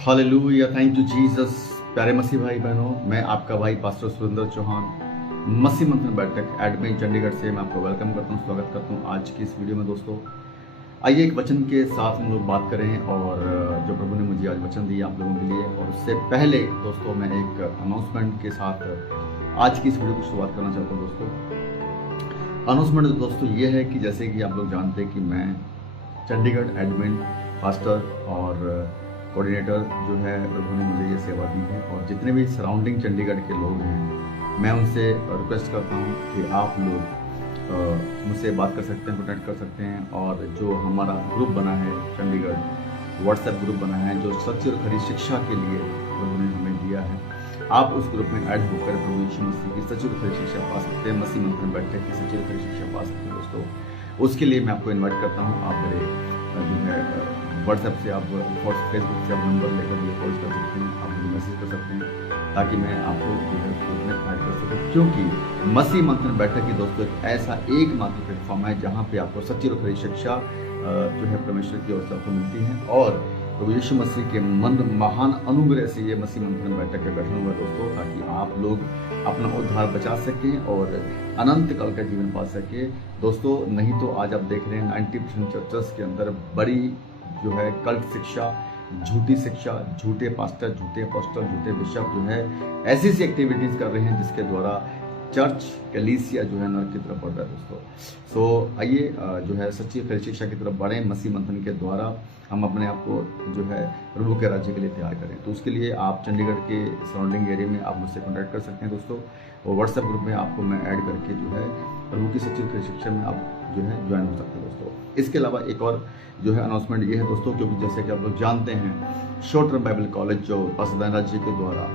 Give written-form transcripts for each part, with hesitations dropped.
Hallelujah, thank you Jesus. प्यारे मसीह भाई बहनों, मैं आपका भाई पास्टर सुरेंद्र चौहान मसीह मंथन बैठक एडमिन चंडीगढ़ से मैं आपको वेलकम करता हूँ, स्वागत करता हूँ आज की इस वीडियो में। दोस्तों आइए एक वचन के साथ हम लोग बात करें और जो प्रभु ने मुझे आज वचन दिया आप लोगों के लिए। और उससे पहले दोस्तों मैं एक अनाउंसमेंट के साथ आज की इस वीडियो की शुरुआत करना चाहता हूँ। दोस्तों अनाउंसमेंट दोस्तों ये है कि जैसे कि आप लोग जानते हैं कि मैं चंडीगढ़ एडमिन पास्टर और कोऑर्डिनेटर जो है प्रभु ने मुझे ये सेवा दी है। और जितने भी सराउंडिंग चंडीगढ़ के लोग हैं मैं उनसे रिक्वेस्ट करता हूँ कि आप लोग मुझसे बात कर सकते हैं, कॉन्टैक्ट कर सकते हैं। और जो हमारा ग्रुप बना है चंडीगढ़ व्हाट्सएप ग्रुप बना है जो सच्ची और खरी शिक्षा के लिए प्रभु ने हमें दिया है, आप उस ग्रुप में ऐड होकर प्रभु यीशु मसीह की सच्ची और खरी शिक्षा पा सकते हैं, मसीह मंथन बैठक की सच्ची और खरी शिक्षा पा सकते हैं। दोस्तों उसके लिए मैं आपको इन्वाइट करता हूँ। आप मेरे जो है व्हाट्सएप से आप फेसबुक से आप नंबर लेकर मुझे कॉल कर सकते हैं, आप मुझे मैसेज कर सकते हैं ताकि मैं आपको जो है उसमें ऐड कर सकूँ। क्योंकि मसीह मंथन बैठक की दोस्तों एक ऐसा एकमात्र प्लेटफॉर्म है जहाँ पे आपको सच्ची और खरी शिक्षा जो है परमेश्वर की ओर से आपको मिलती है। और प्रभु यीशु मसीह के महान अनुग्रह से ये मसीह मंथन बैठक का गठन हुआ दोस्तों, ताकि आप लोग अपना उद्धार बचा सकें और अनंत काल का जीवन पा सके। दोस्तों नहीं तो आज आप देख रहे हैं 90% चर्चेस के अंदर बड़ी जो है कल्ट शिक्षा, झूठी शिक्षा, झूठे पास्टर, झूठे अपोस्टल, झूठे बिशप जो है ऐसी एक्टिविटीज कर रहे हैं जिसके द्वारा चर्च कलीसिया जो है नरक की तरफ बढ़ रहा है। दोस्तों सो आइए जो है सच्ची खरी शिक्षा की तरफ बढ़ें, मसीह मंथन के द्वारा हम अपने आप को जो है प्रभु के राज्य के लिए तैयार करें। तो उसके लिए आप चंडीगढ़ के सराउंडिंग एरिया में आप मुझसे कॉन्टैक्ट कर सकते हैं दोस्तों। और व्हाट्सएप ग्रुप में आपको मैं ऐड करके जो है प्रभु की सच्ची खरी शिक्षा में आप जो है ज्वाइन हो सकते हैं दोस्तों। इसके अलावा एक और जो है अनाउंसमेंट ये है दोस्तों, क्योंकि जैसे कि आप लोग जानते हैं शॉर्ट टर्म बाइबल कॉलेज जो पास्टर राज्य के द्वारा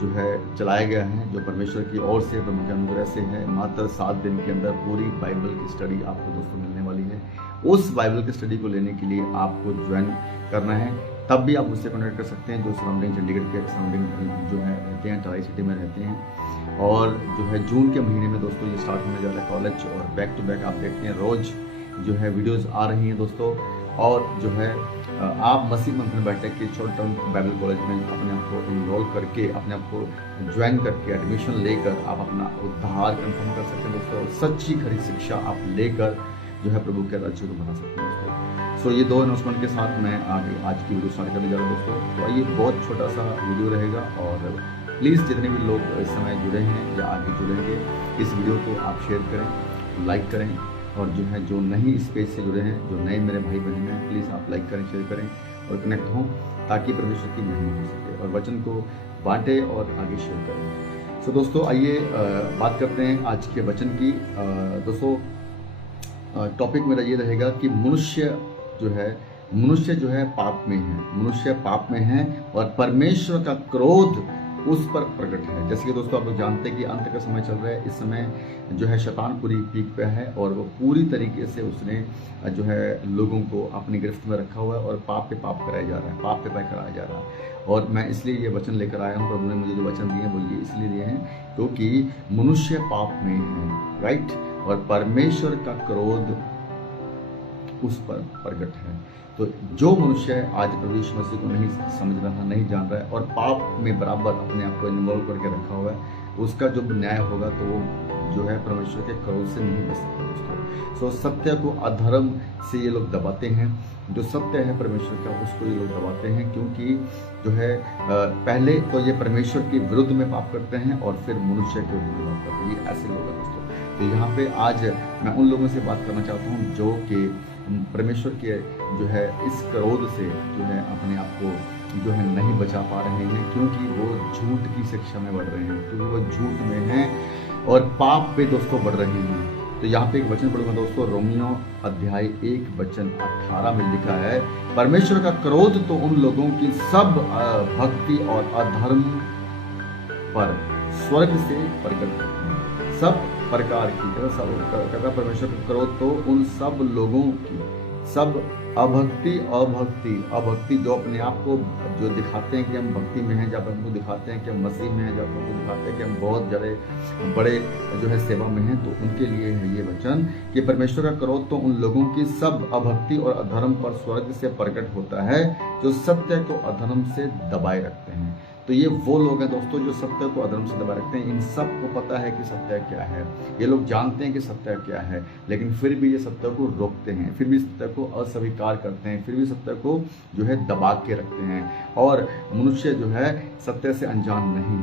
जो है चलाया गया है, जो परमेश्वर की ओर से प्रभु के अनुग्रह से है, मात्र 7 दिन के अंदर पूरी बाइबल की स्टडी आपको दोस्तों मिलने वाली है। उस बाइबल की स्टडी को लेने के लिए आपको ज्वाइन करना है, तब भी आप मुझसे कॉन्टैक्ट कर सकते हैं। जो सराउंडिंग चंडीगढ़ के सराउंडिंग जो है रहते हैं, ट्राई सिटी में रहते हैं। और जो है जून के महीने में दोस्तों ये स्टार्ट होने जा रहा है कॉलेज, और बैक टू बैक आप देखते हैं रोज जो है वीडियोस आ रही हैं दोस्तों। और जो है आप मसीह मंथन बैठक के शॉर्ट टर्म बाइबल कॉलेज में अपने आप को इनरोल करके अपने आप को ज्वाइन करके एडमिशन लेकर आप अपना उद्धार कंफर्म कर सकते हैं दोस्तों। और सच्ची खरी शिक्षा आप लेकर जो है प्रभु के राज्य को बना सकते हैं दोस्तों। सो ये दो अनाउंसमेंट के साथ मैं आगे आज की वीडियो स्टार्ट करने जा रहा हूँ दोस्तों। तो आइए बहुत छोटा सा वीडियो रहेगा और प्लीज़ जितने भी लोग इस समय जुड़े हैं या आगे जुड़ेंगे इस वीडियो को आप शेयर करें, लाइक करें। और जो है जो नहीं इस पेज से जुड़े हैं, जो नए मेरे भाई बहन हैं, प्लीज़ आप लाइक करें, शेयर करें और कनेक्ट हों ताकि परमेश्वर की महिमा हो सके। और वचन को बांटें और आगे शेयर करें। सो दोस्तों आइए बात करते हैं आज के वचन की। दोस्तों टॉपिक मेरा ये रहेगा कि मनुष्य जो है पाप में है, मनुष्य पाप में है और परमेश्वर का क्रोध उस पर प्रकट है। जैसे कि दोस्तों आप लोग जानते हैं कि अंत का समय चल रहा है। इस समय जो है शैतान पूरी पीक पे है और वो पूरी तरीके से उसने जो है लोगों को अपनी गिरफ्त में रखा हुआ है और पाप पे पाप कराया जा रहा है, पाप पे पाप कराया जा रहा है। और मैं इसलिए ये वचन लेकर आया हूँ, प्रभु ने मुझे जो वचन दिए हैं वो ये इसलिए दिए हैं क्योंकि मनुष्य पाप में है, राइट, और परमेश्वर का क्रोध उस पर प्रकट है। तो जो मनुष्य आज प्रभु यीशु मसीह को नहीं समझ रहा, नहीं जान रहा है और पाप में बराबर अपने आप को इन्वॉल्व करके रखा हुआ है, उसका जो न्याय होगा तो वो जो है परमेश्वर के क्रोध से नहीं बच सकता दोस्तों। सो सत्य को अधर्म से ये लोग दबाते हैं, जो सत्य है परमेश्वर का उसको ये लोग दबाते हैं, क्योंकि जो है पहले तो ये परमेश्वर के विरुद्ध में पाप करते हैं और फिर मनुष्य के विरुद्ध में पाप करते हैं। ये ऐसे लोग हैं दोस्तों। तो यहाँ पे आज मैं उन लोगों से बात करना चाहता हूँ जो कि परमेश्वर के जो है इस क्रोध से जो है अपने आप को जो है नहीं बचा पा रहे हैं, क्योंकि वो झूठ की शिक्षा में बढ़ रहे हैं, क्योंकि वो झूठ में हैं और पाप पे दोस्तों बढ़ रहे हैं। तो यहाँ पे एक वचन पढ़ूंगा दोस्तों, रोमियो अध्याय 1 वचन 18 में लिखा है, परमेश्वर का क्रोध तो उन लोगों की सब भक्ति और अधर्म पर स्वर्ग से प्रकट करते हैं। सब प्रकार की सब परमेश्वर का क्रोध तो उन सब लोगों की, सब अभक्ति अभक्ति अभक्ति जो अपने आप को जो दिखाते हैं कि हम भक्ति में हैं, जब हमको दिखाते हैं कि हम मसीह में हैं, जब हमको दिखाते हैं कि हम बहुत बड़े जो है सेवा में हैं, तो उनके लिए है ये वचन कि परमेश्वर का क्रोध तो उन लोगों की सब अभक्ति और अधर्म पर स्वर्ग से प्रकट होता है जो सत्य को अधर्म से दबाए रखते हैं। तो ये वो लोग हैं दोस्तों जो सत्य को अधर्म से दबाए रखते हैं। इन सब को पता है कि सत्य क्या है, ये लोग जानते हैं कि सत्य क्या है, लेकिन फिर भी ये सत्य को रोकते हैं, फिर भी सत्य को अस्वीकार करते हैं, फिर भी सत्य को जो है दबा के रखते हैं। और मनुष्य जो है सत्य से अनजान नहीं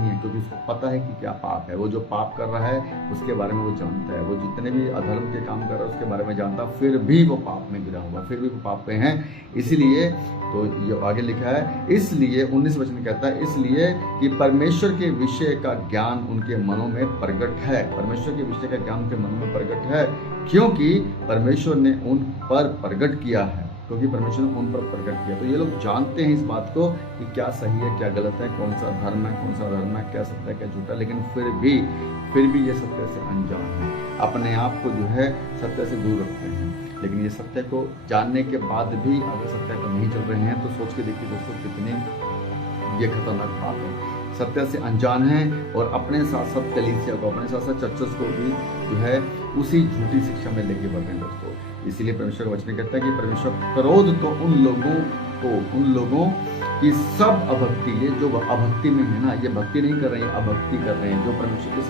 है, क्योंकि उसको पता है कि क्या पाप है। वो जो पाप कर रहा है उसके बारे में वो जानता है, वो जितने भी अधर्म के काम कर रहा है उसके बारे में जानता, फिर भी वो पाप में गिरा हुआ, फिर भी वो पाप में है। इसीलिए तो ये आगे लिखा है, इसलिए 19 वचन कहता है, इसलिए कि परमेश्वर के विषय का ज्ञान उनके मनों में प्रकट है। परमेश्वर के विषय का ज्ञान उनके मनों में प्रकट है क्योंकि परमेश्वर ने उन पर प्रकट किया है, क्योंकि परमेश्वर ने उन पर प्रकट किया। तो ये लोग जानते हैं इस बात को कि क्या सही है, क्या गलत है, कौन सा धर्म है, कौन सा अधर्म है, क्या सत्य है, क्या झूठा, लेकिन फिर भी ये सत्य से अनजान है, अपने आप को जो है सत्य से दूर रखते हैं। लेकिन ये सत्य को जानने के बाद भी अगर सत्य को नहीं चल रहे हैं तो सोच के देखिए दोस्तों कितनी ये खतरनाक बात है। सत्य से अनजान है और अपने साथ साथ कलीसिया को, अपने साथ साथ चर्चेस को भी जो है उसी झूठी शिक्षा में लेके बढ़ रहे हैं दोस्तों। इसीलिए परमेश्वर का वचन कहता है कि परमेश्वर क्रोध तो उन लोगों की सब अभक्ति, ये जो अभक्ति में है ना, ये भक्ति नहीं कर रहे हैं, अभक्ति कर रहे हैं, जो परमेश्वर की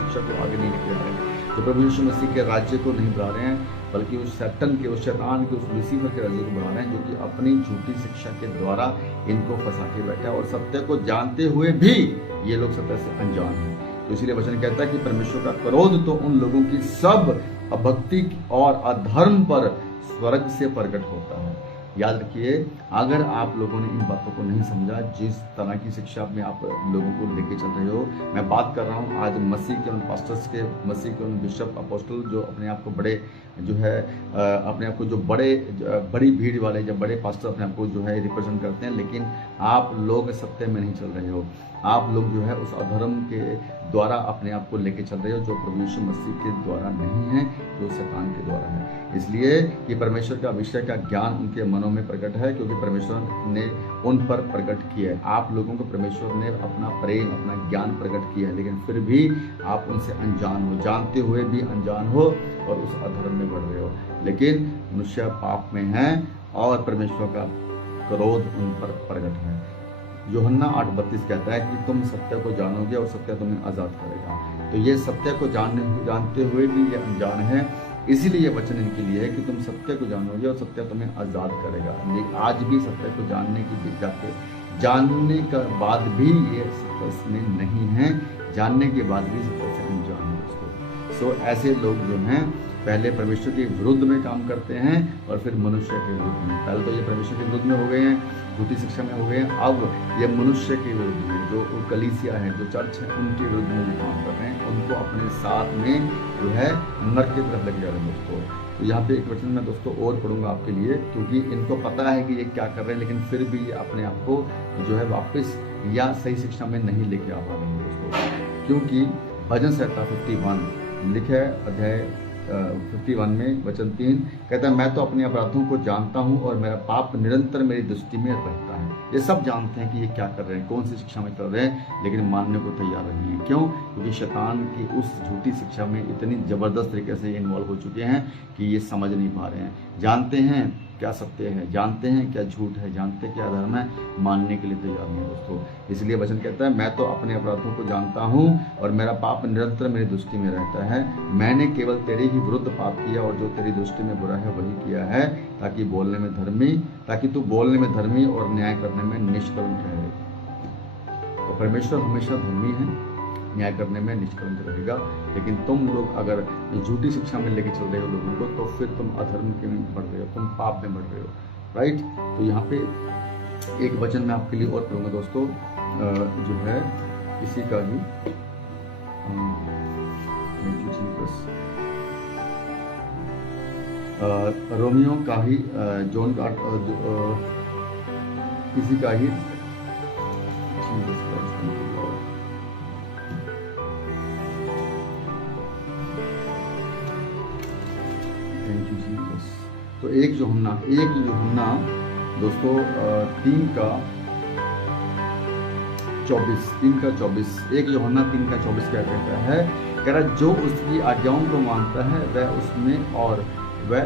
शिक्षा को आगे नहीं लेके जा रहे हैं, जो प्रभु यीशु मसीह के राज्य को नहीं बढ़ा रहे हैं, बल्कि उस शैतान के, उस शैतान के, उस लूसीफर के राज्य को बढ़ा रहे हैं, जो कि अपनी झूठी शिक्षा के द्वारा इनको फंसा के बैठा है। और सत्य को जानते हुए भी ये लोग सत्य से अनजान हैं। तो इसीलिए वचन कहता है कि परमेश्वर का क्रोध तो उन लोगों की सब अभक्ति और अधर्म पर स्वर्ग से प्रकट होता है। याद रखिए, अगर आप लोगों ने इन बातों को नहीं समझा, जिस तरह की शिक्षा में आप लोगों को लेके चल रहे हो, मैं बात कर रहा हूँ आज मसीह के उन पास्टर्स के, मसीह के उन बिशप अपोस्टल जो अपने आप को बड़े जो है अपने आप को जो बड़ी भीड़ वाले, जब बड़े पास्टर अपने आप को जो है रिप्रेजेंट करते हैं, लेकिन आप लोग सत्य में नहीं चल रहे हो। आप लोग जो है उस अधर्म के द्वारा अपने आप को लेके चल रहे हो, जो प्रभु यीशु मसीह के द्वारा नहीं है, जो शैतान के द्वारा है। इसलिए कि परमेश्वर का विषय का ज्ञान उनके मनों में प्रकट है, क्योंकि परमेश्वर ने उन पर प्रकट किया है। आप लोगों को परमेश्वर ने अपना प्रेम, अपना ज्ञान प्रकट किया है, लेकिन फिर भी आप उनसे अनजान हो, जानते हुए भी अनजान हो और उस अधर्म में बढ़ रहे हो। लेकिन मनुष्य पाप में है और परमेश्वर का क्रोध उन पर प्रकट है। यूहन्ना 8:32 कहता है कि तुम सत्य को जानोगे और सत्य तुम्हें आज़ाद करेगा। तो ये सत्य को जानते हुए भी ये अनजान है, इसीलिए ये वचन इनके लिए है कि तुम सत्य को जानोगे और सत्य तुम्हें आज़ाद करेगा। लेकिन आज भी सत्य को जानने के बाद भी ये सत्य में नहीं है, जानने के बाद भी सत्य से अनजान है दोस्तों। सो ऐसे लोग जो हैं पहले परमेश्वर के विरुद्ध में काम करते हैं और फिर मनुष्य के विरुद्ध में। पहले तो ये परमेश्वर के विरुद्ध में हो गए हैं, झूठी शिक्षा में हो गए हैं, अब ये मनुष्य के विरुद्ध में, जो कलीसिया है, जो चर्च है, उनके विरुद्ध में भी काम कर रहे हैं, उनको अपने साथ में जो है नरक की तरफ लेके जा रहे हैं दोस्तों। तो यहाँ पे एक वचन मैं दोस्तों और पढ़ूंगा आपके लिए, क्योंकि इनको पता है कि ये क्या कर रहे हैं, लेकिन फिर भी ये अपने आप को जो है वापस या सही शिक्षा में नहीं लेके आ पा रहे हैं दोस्तों। क्योंकि भजन संहिता 51 लिखा है, अध्याय 51 में वचन 3 कहता है, मैं तो अपने अपराधों को जानता हूँ और मेरा पाप निरंतर मेरी दृष्टि में रहता है। ये सब जानते हैं कि ये क्या कर रहे हैं, कौन सी शिक्षा में चल रहे हैं, लेकिन मानने को तैयार नहीं है। क्यों? क्योंकि शैतान की उस झूठी शिक्षा में इतनी ज़बरदस्त तरीके से इन्वॉल्व हो चुके हैं कि ये समझ नहीं पा रहे हैं। जानते हैं क्या सत्य है, जानते हैं क्या झूठ है, जानते हैं क्या धर्म है, मानने के लिए तैयार नहीं है दोस्तों। इसलिए वचन कहता है, मैं तो अपने अपराधों को जानता हूँ और मेरा पाप निरंतर मेरी दृष्टि में रहता है। मैंने केवल तेरे ही विरुद्ध पाप किया और जो तेरी दृष्टि में बुरा है वही किया है, ताकि तू बोलने में धर्मी और न्याय करने में निष्कलंक रहे। तो परमेश्वर हमेशा धर्मी है, न्याय करने में निष्कलंक रहेगा। लेकिन तुम लोग अगर झूठी शिक्षा में लेके चल रहे हो लोगों को, तो फिर तुम अधर्म के में बढ़ रहे हो, तुम पाप में बढ़ रहे हो, राइट। तो यहाँ पे एक वचन मैं आपके लिए और पढ़ूंगा दोस्तों, जो है इसी का ही रोमियो का ही जॉन का किसी का ही तो एक यूहन्ना दोस्तों 3:24 1 यूहन्ना 3:24 क्या कहता है? कह रहा जो उसकी आज्ञाओं को मानता है वह उसमें और वह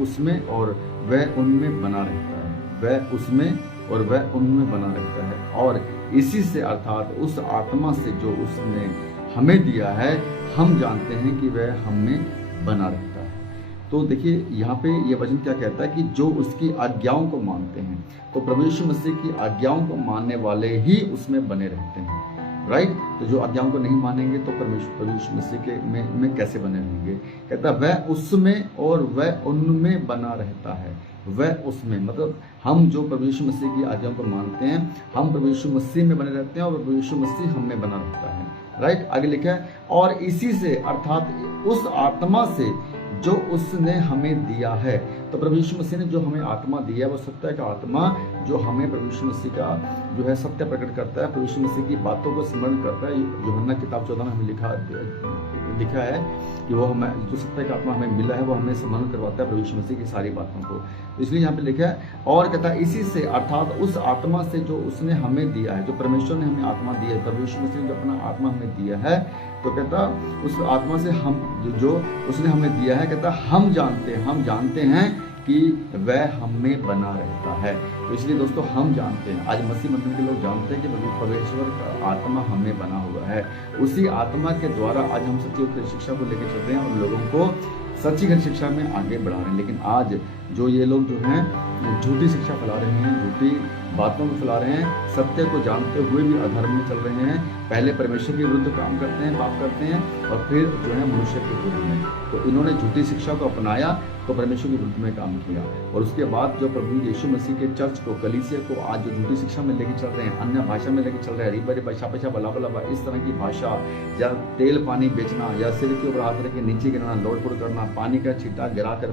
उसमें और वह उनमें बना रहता है। वह उसमें और वह उनमें बना रहता है, और इसी से अर्थात उस आत्मा से जो उसने हमें दिया है हम जानते हैं कि वह हम में बना रहता है। तो देखिए यहाँ पे ये वचन क्या कहता है कि जो उसकी आज्ञाओं को मानते हैं, तो प्रभु यीशु मसीह की आज्ञाओं को मानने वाले ही उसमें बने रहते हैं, राइट। तो जो आज्ञाओं को नहीं मानेंगे तो प्रभु यीशु मसीह के में कैसे बने रहेंगे? कहता है वह उसमें और वह उनमें बना रहता है। वह उसमें मतलब हम जो प्रभु यीशु मसीह की आज्ञाओं को मानते हैं, हम प्रभु यीशु मसीह में बने रहते हैं और प्रभु यीशु मसीह हम में बना रहता है, राइट। आगे लिखा है और इसी से अर्थात उस आत्मा से जो उसने हमें दिया है। तो प्रभु यीशु मसीह ने जो हमें आत्मा दिया है वो सत्य का आत्मा जो हमें प्रभु यीशु मसीह का जो है सत्य प्रकट करता है, प्रभु यीशु मसीह की बातों को स्मरण करता है। यूहन्ना किताब 14 में हमें लिखा है कि वो हमें जो सत्य का आत्मा हमें मिला है वो हमें स्मरण करवाता है प्रभु यीशु मसीह की सारी बातों को। इसलिए यहाँ पे लिखा है और कहता है इसी से अर्थात उस आत्मा से जो उसने हमें दिया है, जो परमेश्वर ने हमें आत्मा दी है, प्रभु यीशु मसीह ने जो अपना आत्मा हमें दिया है, तो कहता उस आत्मा से हम जो उसने हमें दिया है, कहता हम जानते हैं कि वह हम में बना रहता है। तो इसलिए दोस्तों हम जानते हैं, आज मसीह मंदिर के लोग जानते हैं कि परमेश्वर का आत्मा हमें बना हुआ है। उसी आत्मा के द्वारा आज हम सच्ची शिक्षा को लेकर चल रहे हैं और लोगों को सच्ची शिक्षा में आगे बढ़ा रहे हैं। लेकिन आज जो ये लोग जो हैं झूठी शिक्षा फैला रहे हैं, झूठी बातों को फैला रहे हैं, सत्य को जानते हुए भी अधर्म में चल रहे हैं। पहले परमेश्वर के विरुद्ध काम करते हैं, पाप करते हैं, और फिर जो है मनुष्य के विरुद्ध में। तो इन्होंने झूठी शिक्षा को अपनाया तो परमेश्वर के विरुद्ध में काम किया, और उसके बाद जो प्रभु यीशु मसीह के चर्च को, कलीसिया को आज जो झूठी शिक्षा में लेके चल रहे हैं, अन्य भाषा में लेके चल रहे हैं, रिबा बशा बला बला इस तरह की भाषा, या तेल पानी बेचना, या सिर के ऊपर हाथ रख के नीचे गिराना, लोटपुट करना, पानी का छींटा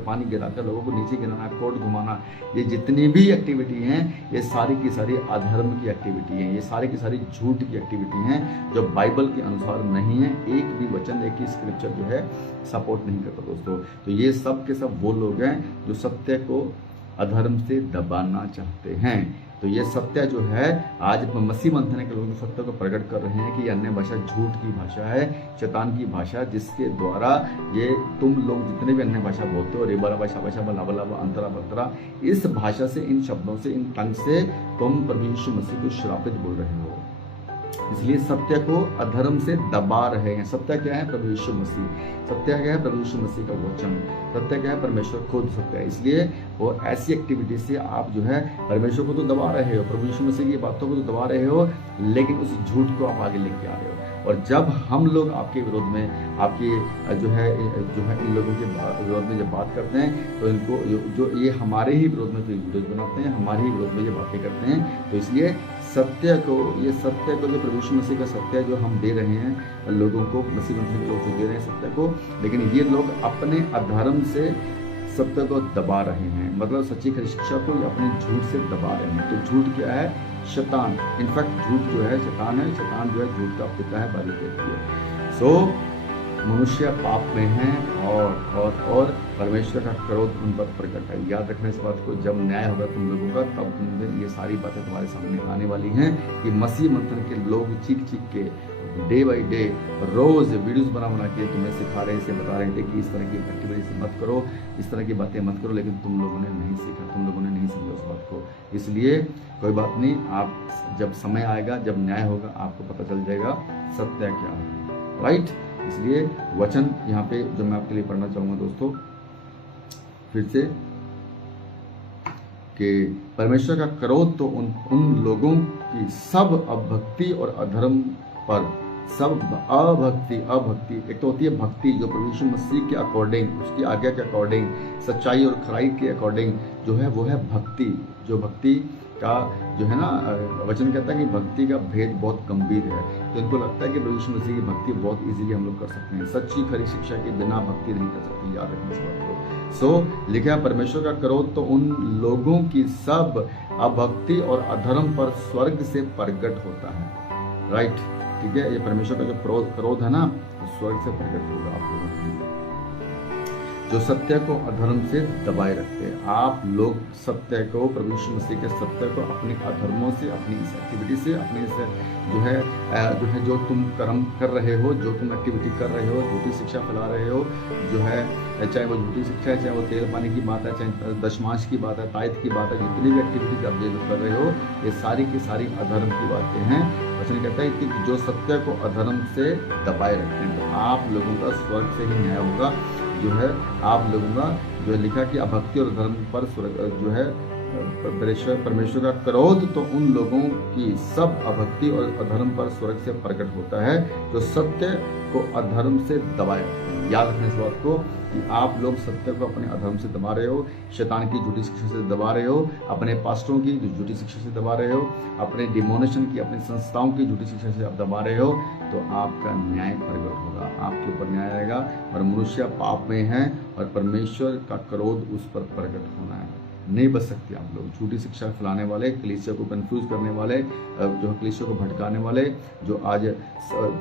पानी गिराकर लोगों को नीचे गिराना, कोट घुमाना, ये जितनी भी एक्टिविटी हैं ये सारी की सारी अधर्म की एक्टिविटी हैं, ये सारी की सारी झूठ की एक्टिविटी हैं जो बाइबल के अनुसार नहीं है। एक भी वचन, एक ही स्क्रिप्चर जो है सपोर्ट नहीं करता दोस्तों। तो ये सब के सब वो लोग हैं जो सत्य को अधर्म से दबाना चाहते हैं। तो ये सत्य जो है आज मसीह मंथन के लोग सत्य को प्रकट कर रहे हैं कि ये अन्य भाषा झूठ की भाषा है, शैतान की भाषा, जिसके द्वारा ये तुम लोग जितने भी अन्य भाषा बोलते हो, रेबा भाषा बला बला अंतरा बंतरा, इस भाषा से, इन शब्दों से, इन टंग से तुम प्रभु यीशु मसीह को श्रापित बोल रहे हो। इसलिए सत्य को अधर्म से दबा रहे हैं। सत्य क्या है? प्रभु यीशु मसीह। सत्य क्या है? प्रभु यीशु मसीह का वचन। सत्य क्या है? परमेश्वर खुद सत्य है। इसलिए वो ऐसी एक्टिविटी से आप जो है परमेश्वर को तो दबा रहे हो, प्रभु यीशु मसीह की बातों को तो दबा रहे हो, लेकिन उस झूठ को आप आगे लेके आ रहे हो। और जब हम लोग आपके विरोध में, आपके जो है इन लोगों के विरोध में जब बात करते हैं, तो इनको जो ये हमारे ही विरोध में फिर वीडियोज बनाते हैं, हमारे ही विरोध में ये बातें करते हैं। तो इसलिए सत्य को जो प्रभु यीशु मसीह का सत्य जो हम दे रहे हैं लोगों को, मसीह मंदिर के लोग जो दे रहे हैं सत्य को, लेकिन ये लोग अपने अधर्म से सत्य को दबा रहे हैं, मतलब सच्ची शिक्षा को अपने झूठ से दबा रहे हैं। तो झूठ क्या है? शैतान। इनफैक्ट झूठ जो है शैतान है, शैतान जो है झूठ का पिता है, बाइबल कहती है। सो मनुष्य पाप में है और परमेश्वर का क्रोध उन पर प्रकट है। याद रखना इस बात को, जब न्याय होगा तुम लोगों का, तब ये सारी बातें तुम्हारे सामने आने वाली हैं कि मसीह मंथन के लोग चीख के डे बाई डे रोज वीडियोस बना के तुम्हें सिखा रहे थे, बता रहे थे कि इस तरह की एक्टिविटी से मत करो, इस तरह की बातें मत करो, लेकिन तुम लोगों ने नहीं सीखा, तुम लोगों ने नहीं समझा उस बात को। इसलिए कोई बात नहीं, आप जब समय आएगा, जब न्याय होगा, आपको पता चल जाएगा सत्य क्या है, राइट। इसलिए वचन यहाँ पे जो मैं आपके लिए पढ़ना चाहूंगा दोस्तों फिर से, कि परमेश्वर का क्रोध तो उन लोगों की सब अभक्ति और अधर्म पर, सब अभक्ति, एक तो होती है भक्ति जो प्रभु यीशु मसीह के अकॉर्डिंग, उसकी आज्ञा के अकॉर्डिंग, सच्चाई और खराई के अकॉर्डिंग जो है वो है भक्ति। जो भक्ति का जो है ना, वचन कहता है कि भक्ति का भेद बहुत गंभीर है। तो इनको लगता है कि प्रभु यीशु मसीह की भक्ति बहुत इजीली हम लोग कर सकते हैं। सच्ची खरी शिक्षा के बिना भक्ति नहीं कर सकते, याद रखना इस बात को। सो लिखा है परमेश्वर का क्रोध तो उन लोगों की सब अभक्ति और अधर्म पर स्वर्ग से प्रकट होता है, राइट। ठीक है, ये परमेश्वर का जो क्रोध है ना, स्वर्ग से प्रकट होगा आप लोगों को। जो सत्य को अधर्म से दबाए रखते हैं। आप लोग सत्य को, प्रभु यीशु मसीह के सत्य को अपने अधर्मों से, अपनी इस एक्टिविटी से, अपने इस जो तुम कर्म कर रहे हो, जो तुम एक्टिविटी कर रहे हो, झूठी शिक्षा फैला रहे हो, जो है चाहे वो झूठी शिक्षा है, चाहे वो तेल पानी की बात है, चाहे दशमांश की बात है, तायत की बात है, जितनी भी एक्टिविटी आप जो कर रहे हो, ये सारी की सारी अधर्म की बातें हैं। वचन कहता है कि जो सत्य को अधर्म से दबाए रखते हैं, तो आप लोगों का स्वर्ग से ही न्याय होगा। जो है आप लोगों का जो है लिखा कि अभक्ति और धर्म पर जो है परमेश्वर का क्रोध, तो उन लोगों की सब अभक्ति और अधर्म पर स्वर्ग से प्रकट होता है जो सत्य को अधर्म से दबाए। याद रखना इस बात को कि आप लोग सत्य को अपने अधर्म से दबा रहे हो, शैतान की झूठी शिक्षा से दबा रहे हो, अपने पास्टरों की झूठी शिक्षा से दबा रहे हो, अपने डिमोनेशन की, अपनी संस्थाओं की झूठी शिक्षा से आप दबा रहे हो, तो आपका न्याय प्रकट होगा, आपके ऊपर न्याय आएगा। और मनुष्य पाप में है और परमेश्वर का क्रोध उस पर प्रकट होना है। नहीं बच सकते आप लोग। झूठी शिक्षा फैलाने वाले, कलीसिया को कंफ्यूज करने वाले, जो कलीसिया को भटकाने वाले, जो आज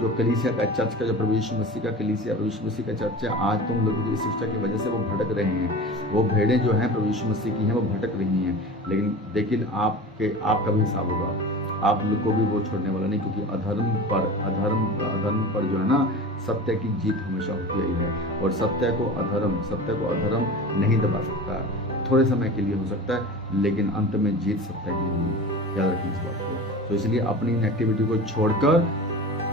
जो कलीसिया का चर्च का, जो प्रभु यीशु मसीह का कलीसिया, प्रभु यीशु मसीह का चर्च है, आज तुम लोगों की शिक्षा की वजह से वो भटक रहे हैं। वो भेड़ें जो हैं प्रभु यीशु मसीह की हैं, वो भटक रही हैं, लेकिन आपका भी हिसाब होगा। आप लोग को भी वो छोड़ने वाला नहीं, क्योंकि अधर्म पर जो है ना, सत्य की जीत हमेशा होती ही है। और सत्य को अधर्म नहीं दबा सकता है। थोड़े समय के लिए हो सकता है, लेकिन अंत में जीत सत्य की होगी। याद रखिए इस बात को। तो इसलिए अपनी इन एक्टिविटी को छोड़कर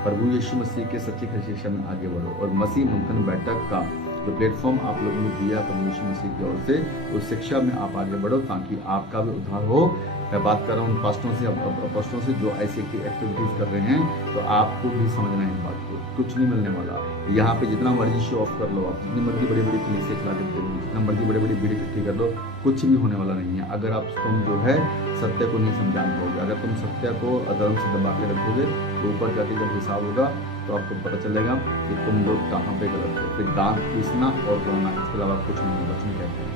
प्रभु यीशु मसीह के सच्ची शिक्षा में आगे बढ़ो। और मसीह मंथन बैठक का जो प्लेटफॉर्म आप लोगों ने दिया प्रभु यीशु मसीह की ओर से, उस शिक्षा में आप आगे बढ़ो, ताकि आपका भी उद्धार हो। मैं बात कर रहा हूँ उन पास्टरों से जो ऐसी एक्टिविटीज कर रहे हैं, तो आपको भी समझना है इस बात को। कुछ नहीं मिलने वाला। यहाँ पे जितना मर्जी शो ऑफ कर लो, आप जितनी मर्जी बड़ी बड़ी कलीसिया चला के, जितना मर्जी बड़ी बड़ी भीड़ इकट्ठी कर लो, कुछ भी होने वाला नहीं है। अगर आप तुम जो है सत्य को नहीं समझान पाओगे, अगर तुम सत्य को अधर्म से दबा के रखोगे, तो ऊपर जाके जब हिसाब होगा तो आपको पता चलेगा कि तुम लोग कहाँ पे गलत हो। फिर दांत पीसना और रोना, इसके अलावा कुछ नहीं। वचन कहते हैं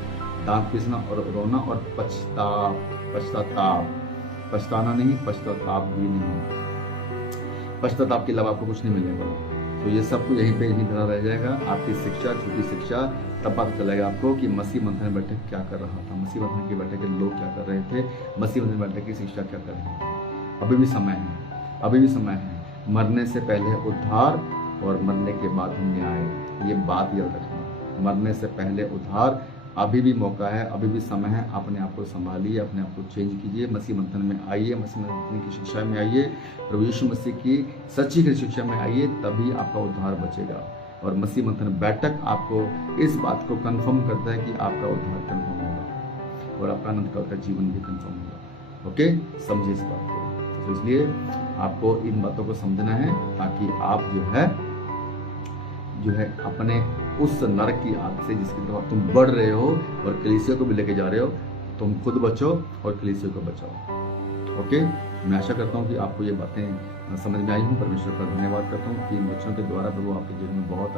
दांत पीसना और रोना और पछताना नहीं, पश्चाताप भी नहीं। पश्चाताप के अलावा आपको कुछ नहीं मिलने वाला। तो ये सब कुछ यहीं पे धरा रह जाएगा। आपकी शिक्षा, झूठी शिक्षा, तब पता चलेगा आपको कि मसीह मंथन बैठक क्या कर रहा था, मसीह मंथन की बैठक के लोग क्या कर रहे थे, मसीह मंथन बैठक की शिक्षा क्या कर रही थी। अभी भी समय है। मरने से पहले उद्धार और मरने के बाद न्याय, ये बात याद रखना। मरने से पहले उद्धार, अभी भी मौका है, अभी भी समय है। अपने आप को संभालिए, अपने आप को चेंज कीजिए, मसीह मंथन में आइए, मसीह मंथन की शिक्षा में आइए, प्रभु यीशु मसीह की सच्ची शिक्षा में आइए, तभी आपका उद्धार बचेगा। और मसीह मंथन बैठक आपको इस बात को कंफर्म करता है कि आपका उद्धार कंफर्म होगा और आपका अनंत काल का जीवन भी कंफर्म होगा। ओके, समझिए इस बात को। तो इसलिए आपको इन बातों को समझना है, ताकि आप जो है अपने उस नरक की आग से जिसकी तरफ तुम बढ़ रहे हो और कलीसिया को भी लेके जा रहे हो, तुम खुद बचो और कलीसिया को बचाओ। ओके, मैं आशा करता हूँ कि आपको ये बातें समझ में आई हूँ। परमेश्वर का धन्यवाद करता हूँ कि इन बच्चों के द्वारा प्रभु आपके जीवन में बहुत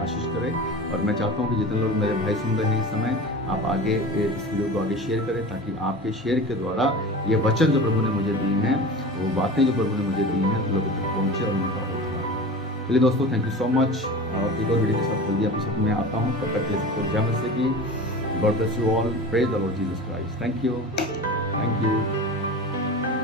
आशीष करे। और मैं चाहता हूँ कि जितने लोग मेरे भाई सुन रहे हैं इस समय, आप आगे इस वीडियो को आगे शेयर करें, ताकि आपके शेयर के द्वारा ये वचन जो प्रभु ने मुझे दिए हैं, वो बातें जो प्रभु ने मुझे दी हैं, लोगों तक पहुँचे और उनका चलिए दोस्तों, थैंक यू सो मच। और एक और वीडियो के साथ जल्दी आपके साथ मैं आता हूँ। तब तक के लिए सबको जय मसीह की। God bless you all. Praise the Lord Jesus Christ. Thank you.